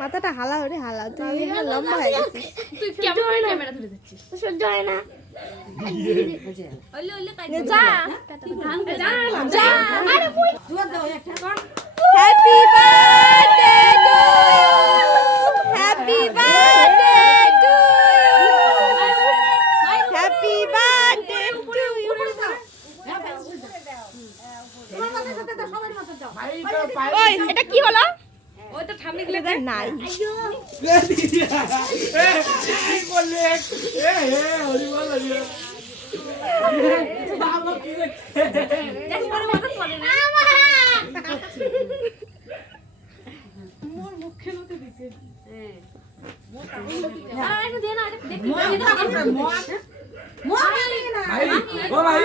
মাথাটা হালা ওরে হালা, তুই লম্বা হয়ে গেছিস। তুই কেমন ক্যামেরা ধরে যাচ্ছিস? সহ্য হয় না। ওলে ওলে কাই যা যা যা। আরে কই জোর দাও একটা কর। Happy birthday to you, happy birthday to you, happy birthday to you. তোমার মাথায় সাথে দাও, সবার মাথায় দাও। ওই এটা কি হলো? ওই তো ঠাম্মি গুলো এটা নাই। দেখ পরে মাথা চলে না মোর মুখ খেলতে দিছে। আর একটু দে না দেখ মোর মোর মোর না। ভাই ও ভাই